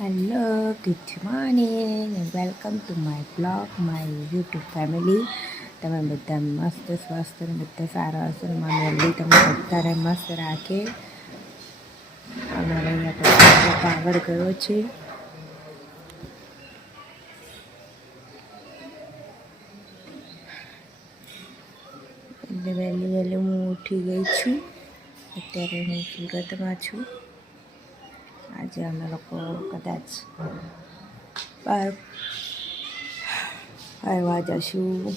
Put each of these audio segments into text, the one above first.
Hello, good morning and welcome to my blog, my YouTube family. તમે બધા મસ્ત સ્વસ્થ અને બધા સારા હશો ને મારી અલ્લી તમને બધાને મસ્ત રાખે. અમારે અહીંયા પછી પાવર ગયો છે એટલે વહેલી વહેલી હું ઉઠી ગઈ છું. અત્યારે હું સુરતમાં છું. આજે અમે લોકો કદાચ ફરવા જશું.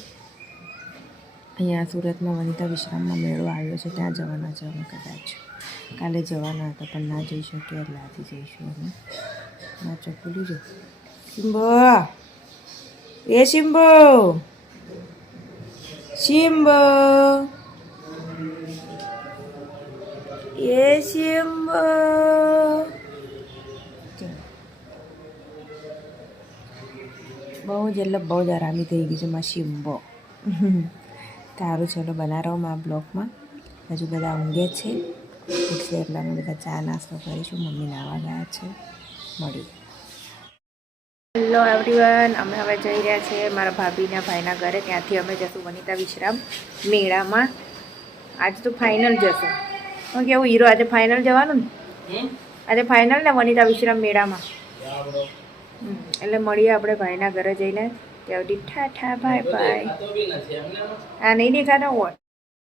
અહીંયા સુરતમાં વનિતા વિશ્રામમાં મેળો આવ્યો છે, ત્યાં જવાના છે અમે. કદાચ કાલે જવાના હતા પણ ના જઈ શકીએ એટલે આજે જઈશું અમે. ના ચકુલી જો શિમ્બો, એ શિમ્બો, શિમ્બો, એ શિમ્બો. બહુ જ એટલે બહુ જ આરામી થઈ ગઈ છે માં શિમ્બો. સારું ચલો બના રહો માં બ્લોગમાં. હજુ બધા ઊંઘે છે, ઉઠશે એટલે અમે બધા ચા નાસ્તો કરીશું. મમ્મી નાવા ગયા છે. મળ્યું. હેલો એવરીવન, અમે હવે જઈ રહ્યા છીએ મારા ભાભીના ભાઈના ઘરે. ત્યાંથી અમે જશું વનિતા વિશ્રામ મેળામાં. આજે તો ફાઇનલ જશું. હું કેવું હીરો, આજે ફાઇનલ જવાનું ને? આજે ફાઇનલ ને વનિતા વિશ્રામ મેળામાં. એટલે મળીએ આપણે ભાઈના ઘરે જઈને. ત્યાં સુધી ઠાઠા બાય બાય. આ નહીં દેખાતા હોય.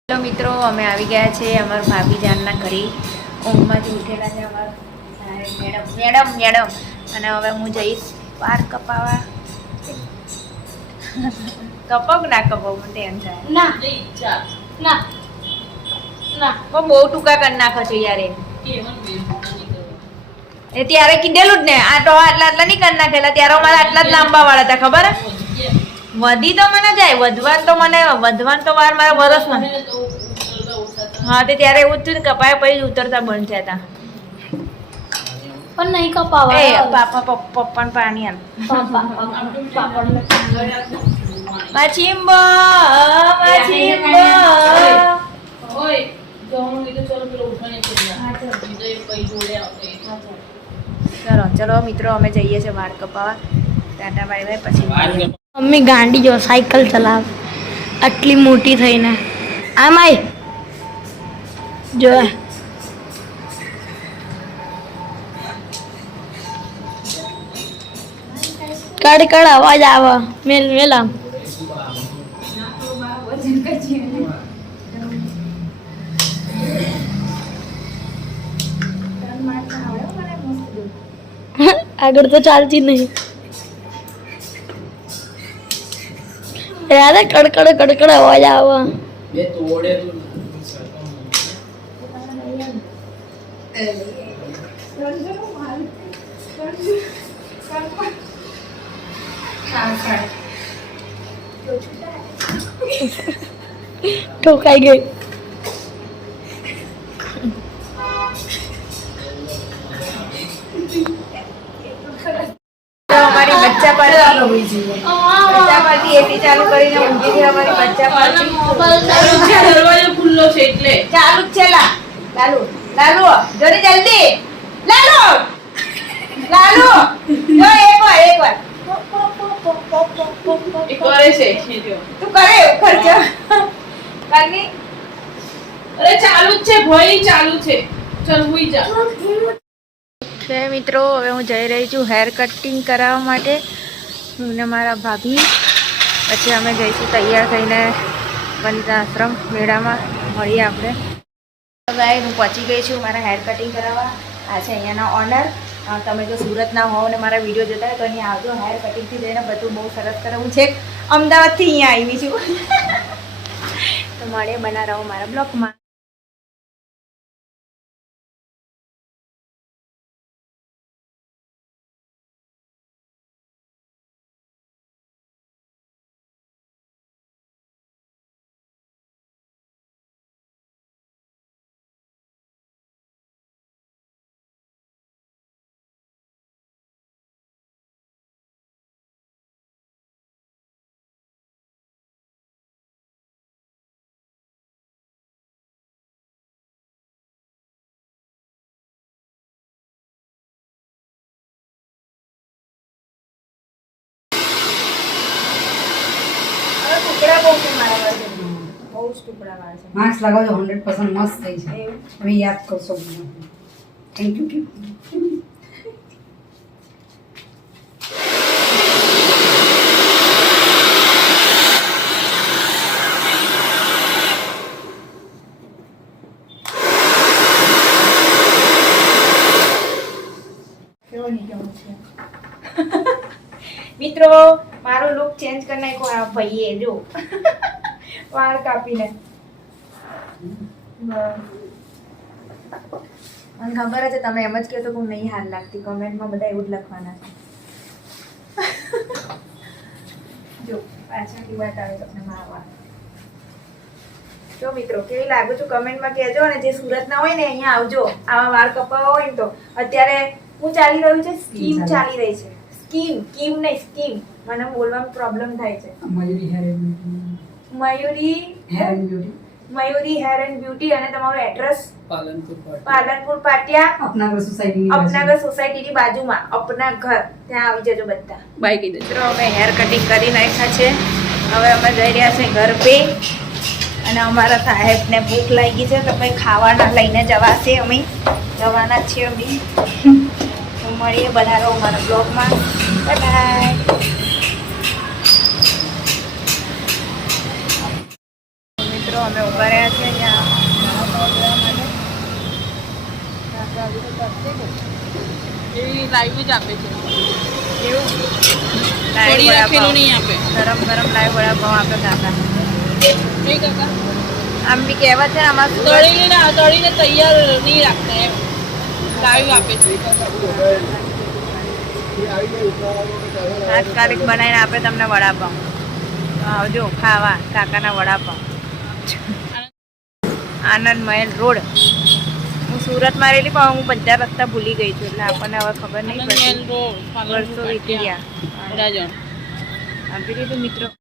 હેલો મિત્રો, અમે આવી ગયા છે અમારા ભાભી જાનના ઘરે. ઊંઘમાંથી ઉઠેલા છે અમારા મેડમ મેડમ મેડમ. અને હવે હું જઈશ વાળ કપાવા. કપાવ ના કપાવ મને એમ થાય ના ના બહુ ટૂંકા કરી નાખો છો યાર. એ ત્યારે કીધેલું જ ને, આ તો આટલા આટલા નહીં કરી નાખેલા. ત્યારે અમારે આટલા જ લાંબા વાળા હતા, ખબર હે? વધી તો મને જાય, વધવાન તો વાર મારા વરસમાં. હા તે ત્યારે એવું જ થયું ને, કપાયા પછી ઉતરતા બંધ થયા હતા. પણ નહીં કપાવા. એ પપ્પાને પાણી આલ. માછીમ્બો માછીમ્બો. ચલો ચલો મિત્રો, અમે જઈએ છીએ વાળ કપાવા. ટાટા બાય બાય. પછી મમ્મી ગાંડી જો સાયકલ ચલાવે આટલી મોટી થઈને. આમ આય જો કડ કડ અવાજ આવે. મેલ મેલ આમ આગળ તો ચાલતી નહીં. યાર કડકડ કડકડ અવાજ આવે. ઠોકાઈ ગઈ. અમારી બચ્ચા પાર્ટી એસી ચાલુ કરીને ઊંઘી છે. અમારી બચ્ચા પાર્ટી દરવાજો ખુલ્લો છે એટલે ચાલુ જ છે. લાલુ લાલુ જોરી જલ્દી. લાલુ લાલુ જો એકવાર કરે છે. તું કરે ખર્ચ કાની. અરે ચાલુ જ છે ભાઈ, ચાલુ છે. ચલ હુઈ જા. છે મિત્રો, હવે હું જઈ રહી છું હેર કટિંગ કરાવવા માટે, હું ને મારા ભાભી. પછી અમે જઈશું તૈયાર થઈને વનિતા આશ્રમ મેળામાં. મળીએ આપણે. ગાય હું પહોંચી ગઈ છું મારા હેર કટિંગ કરાવવા. આ છે અહીંયાના ઓનર. તમે જો સુરતના હોવ ને મારા વિડીયો જોતા હોય તો અહીંયા આવજો. હેર કટિંગથી જઈને બધું બહુ સરસ કરાવવું છે. અમદાવાદથી અહીંયા આવી છું. તો મળીએ બના રહો મારા બ્લોગમાં. જ ટુકડા વાળ છે. માસ્ક લગાવજો 100% મસ્ત થઈ છે એવું? હવે યાદ કરશો થેન્ક યુ કેવો નીકળ્યો છે મિત્રો, મારો લુક ચેન્જ કરી નાખ્યો આ ભાઈએ જો વાળ કાપીને. મને ખબર છે તમે એમ જ કહેતો કે હું નહીં હાલ લાગતી. કમેન્ટમાં બધા એવું જ લખવાના છે. જો પાછળથી વાત આવે તમને મારા વાળ. જો મિત્રો કેવી લાગુ છું કમેન્ટમાં કહેજો. અને જે સુરતના હોય ને અહીંયા આવજો. આવા વાળ કપાવવા હોય ને તો અત્યારે હું ચાલી રહ્યું છે સ્કીમ ચાલી રહી છે. સ્કીમ નહીં સ્કીમ. મને બોલવામાં પ્રોબ્લેમ થાય છે. Mayuri hair and beauty Mayuri hair and beauty. અને તમારું એડ્રેસ પાલનપુર પાટિયા અપનાગર સોસાયટીની બાજુમાં અપનાગર. ત્યાં આવી જજો બધા. બાય કીધું. મિત્રો અમે હેર કટિંગ કરી નાખ્યા છે. હવે અમે જઈ રહ્યા છે ઘર પે. અને અમારા સાહેબને ભૂખ લાગી છે તો કંઈ ખાવાના લઈને જવાશે. અમે જવાના છીએ. અમે તો મળીએ બનાવો અમારા બ્લોગમાં. Bye bye. મિત્રો અમે ઉભા રહ્યા છીએ અહીંયા લાઈવ જ આપે છે એવું થોડી રાખેલું નહીં આપે ગરમ ગરમ લાઈવ વડાપાઉં આપે કાકા. નહીં કાકા આમ બી કહેવત છે આમાં તળીને તૈયાર નહીં રાખતા એમ લાઈવ આપે છે તાત્કાલિક બનાવીને આપે તમને વડાપાઉં. તો આવજો ખાવા કાકાના વડાપાઉં. આનંદ મહેલ રોડ. હું સુરતમાં રહેલી પણ હું બધા રસ્તા ભૂલી ગઈ છું એટલે આપણને હવે ખબર નહીં પડતી. વર્ષો વીતી ગયા. આપી દીધું મિત્રો.